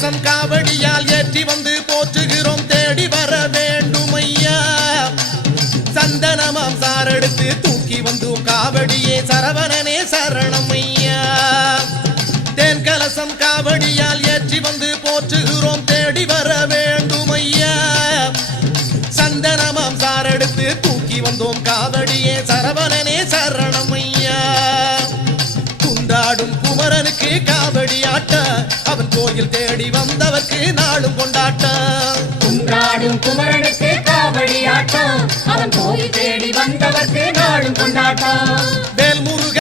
கலசம் காவடியால் ஏற்றி வந்து போற்றுகிறோம் தேடி வர வேண்டும் ஐயா சந்தனமாம் சாரெடுத்து தூக்கி வந்தோம் காவடியே சரவணனே சரணம் ஐயா தேன் கலசம் காவடியால் ஏற்றி வந்து போற்றுகிறோம் தேடி வர வேண்டும் ஐயா சந்தனமாம் சாரெடுத்து தூக்கி வந்தோம் காவடியே சரவணனே சரணம் ஐயா குண்டாடும் குமரனுக்கு காவடி ஆட்ட அவன் கோயில் தேடி வந்தவர்க்கு நாளும் கொண்டாட்ட குன்றாடும் குமரனுக்கு காவடி ஆட்டம் அவன் கோயில் தேடி வந்தவர்க்கு நாளும் கொண்டாட்டம் வேல்மு